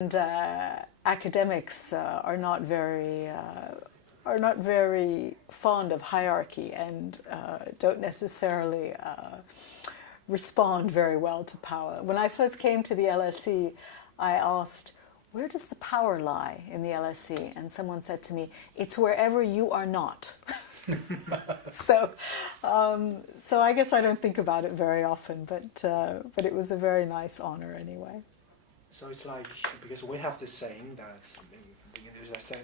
And academics are not very fond of hierarchy and don't necessarily respond very well to power. When I first came to the LSE, I asked, where does the power lie in the LSE? And someone said to me, it's wherever you are not. So, so I guess I don't think about it very often, but it was a very nice honor anyway. So it's like, because we have this saying that in the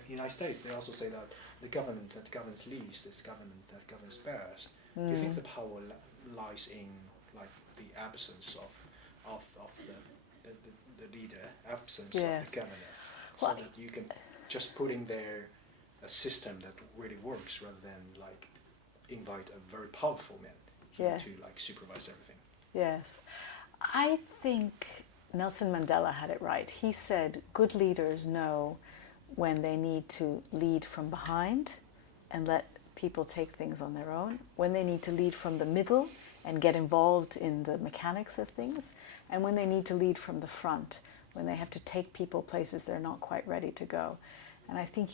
United States, they also say that the government that governs least is government that governs best. Do you think the power lies in like the absence of the leader, absence Yes. of the governor, Well, so that you can just put in there a system that really works rather than like invite a very powerful man Yeah. to like supervise everything? Yes. I think Nelson Mandela had it right. He said good leaders know when they need to lead from behind and let people take things on their own, when they need to lead from the middle and get involved in the mechanics of things, and when they need to lead from the front, when they have to take people places they're not quite ready to go. And I think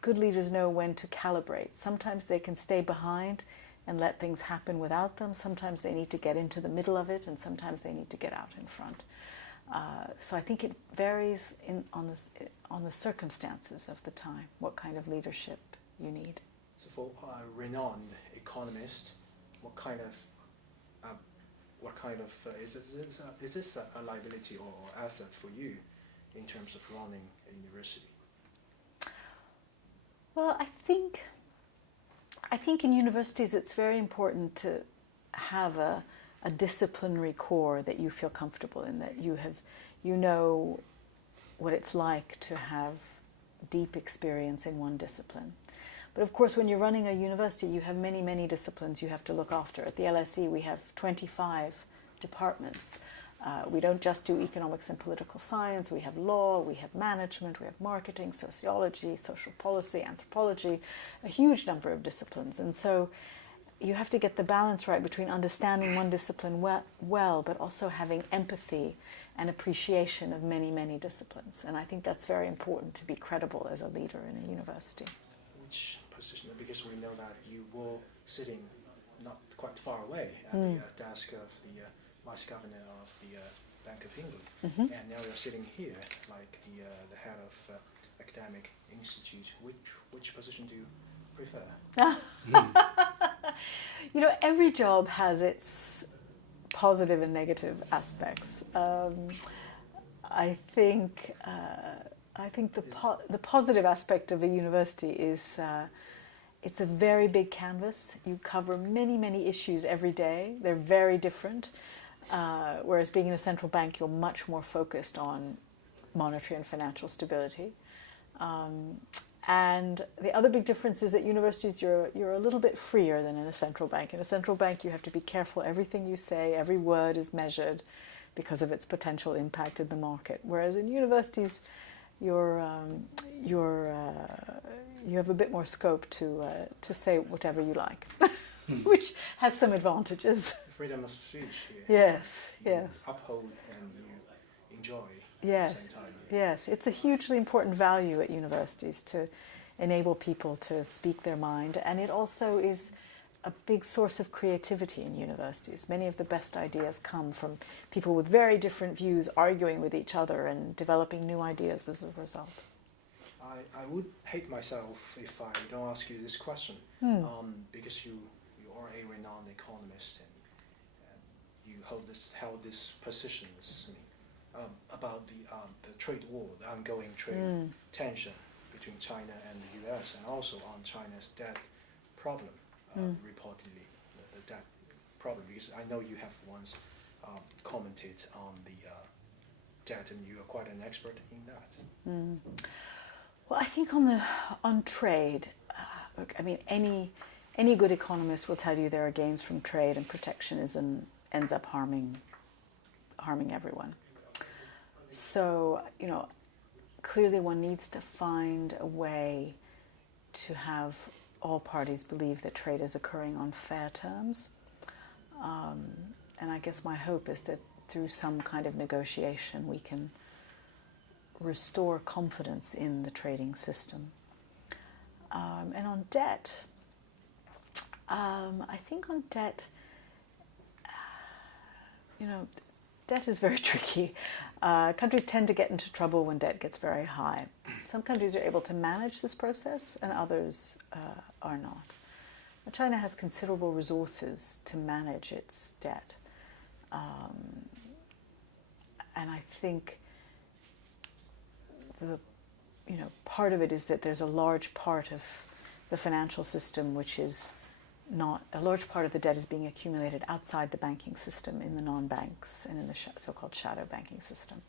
good leaders know when to calibrate. Sometimes they can stay behind and let things happen without them. Sometimes they need to get into the middle of it, and sometimes they need to get out in front. So I think it varies on the circumstances of the time, what kind of leadership you need. So for a renowned economist, what kind of is this a liability or asset for you in terms of running a university? Well, I think in universities it's very important to have a disciplinary core that you feel comfortable in, that you know what it's like to have deep experience in one discipline. But of course, when you're running a university, you have many, many disciplines you have to look after. At the LSE, we have 25 departments. We don't just do economics and political science. We have law, we have management, we have marketing, sociology, social policy, anthropology, a huge number of disciplines. And so you have to get the balance right between understanding one discipline well, but also having empathy and appreciation of many, many disciplines. And I think that's very important to be credible as a leader in a university. Which position? Because we know that you were sitting not quite far away at the desk of the Vice Governor of the Bank of England, and now you're sitting here like the head of academic institute. Which position do you prefer? You know, every job has its positive and negative aspects. I think the positive aspect of a university is it's a very big canvas. You cover many, many issues every day. They're very different. Whereas being in a central bank, you're much more focused on monetary and financial stability. And the other big difference is at universities, you're a little bit freer than in a central bank. In a central bank, you have to be careful. Everything you say, every word is measured because of its potential impact in the market. Whereas in universities, you have a bit more scope to say whatever you like, which has some advantages. Freedom of speech here. Yes, You yes. uphold and you enjoy at the Yes, same time. yes. It's a hugely important value at universities to enable people to speak their mind, and it also is a big source of creativity in universities. Many of the best ideas come from people with very different views arguing with each other and developing new ideas as a result. I would hate myself if I don't ask you this question, because you are a renowned economist and you held these positions. About the trade war, the ongoing trade tension between China and the U.S., and also on China's debt problem, reportedly the debt problem. Because I know you have once commented on the debt, and you are quite an expert in that. Well, I think on trade, look, I mean, any good economist will tell you there are gains from trade, and protectionism ends up harming everyone. So, you know, clearly one needs to find a way to have all parties believe that trade is occurring on fair terms. And I guess my hope is that through some kind of negotiation we can restore confidence in the trading system. And on debt, I think on debt, debt is very tricky. Countries tend to get into trouble when debt gets very high. Some countries are able to manage this process and others are not. China has considerable resources to manage its debt. And I think part of it is that there's a large part of the financial system which is not, a large part of the debt is being accumulated outside the banking system, in the non-banks and in the so-called shadow banking system.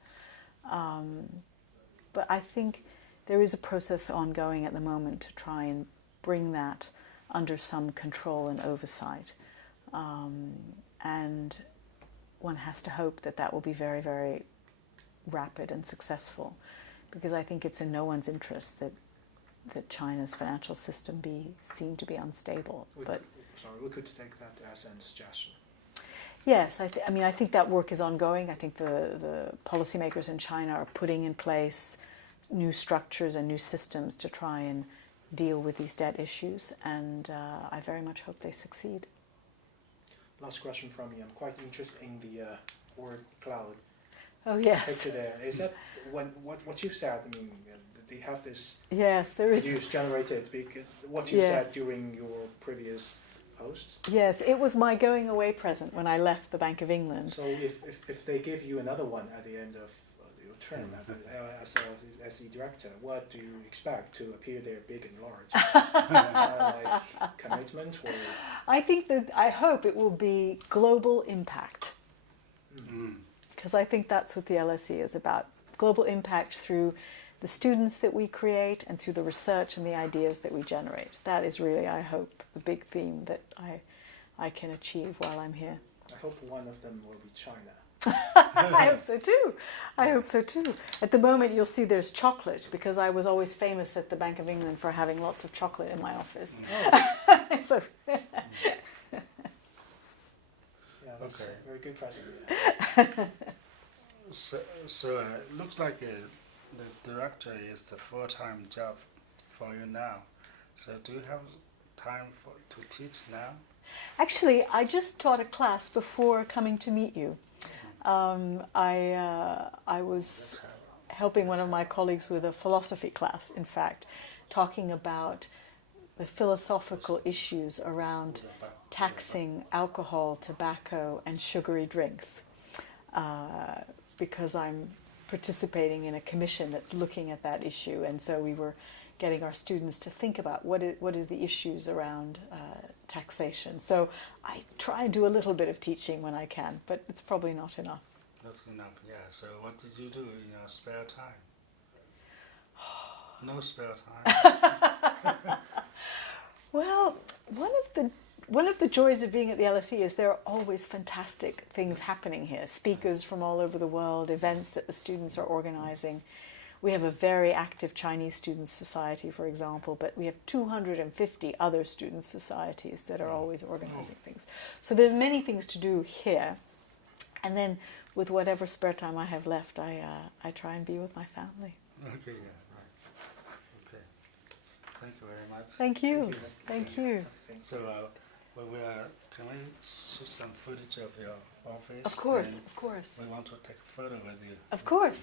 But I think there is a process ongoing at the moment to try and bring that under some control and oversight. And one has to hope that that will be very, very rapid and successful, because I think it's in no one's interest that China's financial system be seen to be unstable. We could take that as a suggestion. Yes, I think that work is ongoing. I think the policymakers in China are putting in place new structures and new systems to try and deal with these debt issues, and I very much hope they succeed. Last question from me. I'm quite interested in the word cloud. Oh yes. Picture there. Is that what you said? I mean, they have this. Yes, there is. News generated because what you said during your previous post. Yes, it was my going away present when I left the Bank of England. So if they give you another one at the end of your term as the director, what do you expect to appear there, big and large? Like commitment, or? I hope it will be global impact. Because I think that's what the LSE is about. Global impact through the students that we create and through the research and the ideas that we generate. That is really, I hope, the big theme that I can achieve while I'm here. I hope one of them will be China. I hope so too. I hope so too. At the moment you'll see there's chocolate, because I was always famous at the Bank of England for having lots of chocolate in my office. Oh. So yeah, that's a very good present. So it looks like the director is the full-time job for you now. So do you have time to teach now? actually, I just taught a class before coming to meet you. I was helping one of my colleagues with a philosophy class, in fact, talking about the philosophical issues around taxing alcohol, tobacco, and sugary drinks, because I'm participating in a commission that's looking at that issue, and so we were getting our students to think about what are the issues around taxation. So I try and do a little bit of teaching when I can, but it's probably not enough. That's enough, yeah. So what did you do in your spare time? No spare time. Well, one of the joys of being at the LSE is there are always fantastic things happening here. Speakers from all over the world, events that the students are organizing. We have a very active Chinese Students' Society, for example, but we have 250 other student societies that are always organizing things. So there's many things to do here. And then with whatever spare time I have left, I try and be with my family. Okay, yeah, right. Okay. Thank you very much. Thank you. Thank you. So, can we shoot some footage of your office? Of course, And of course. we want to take a photo with you. Of course.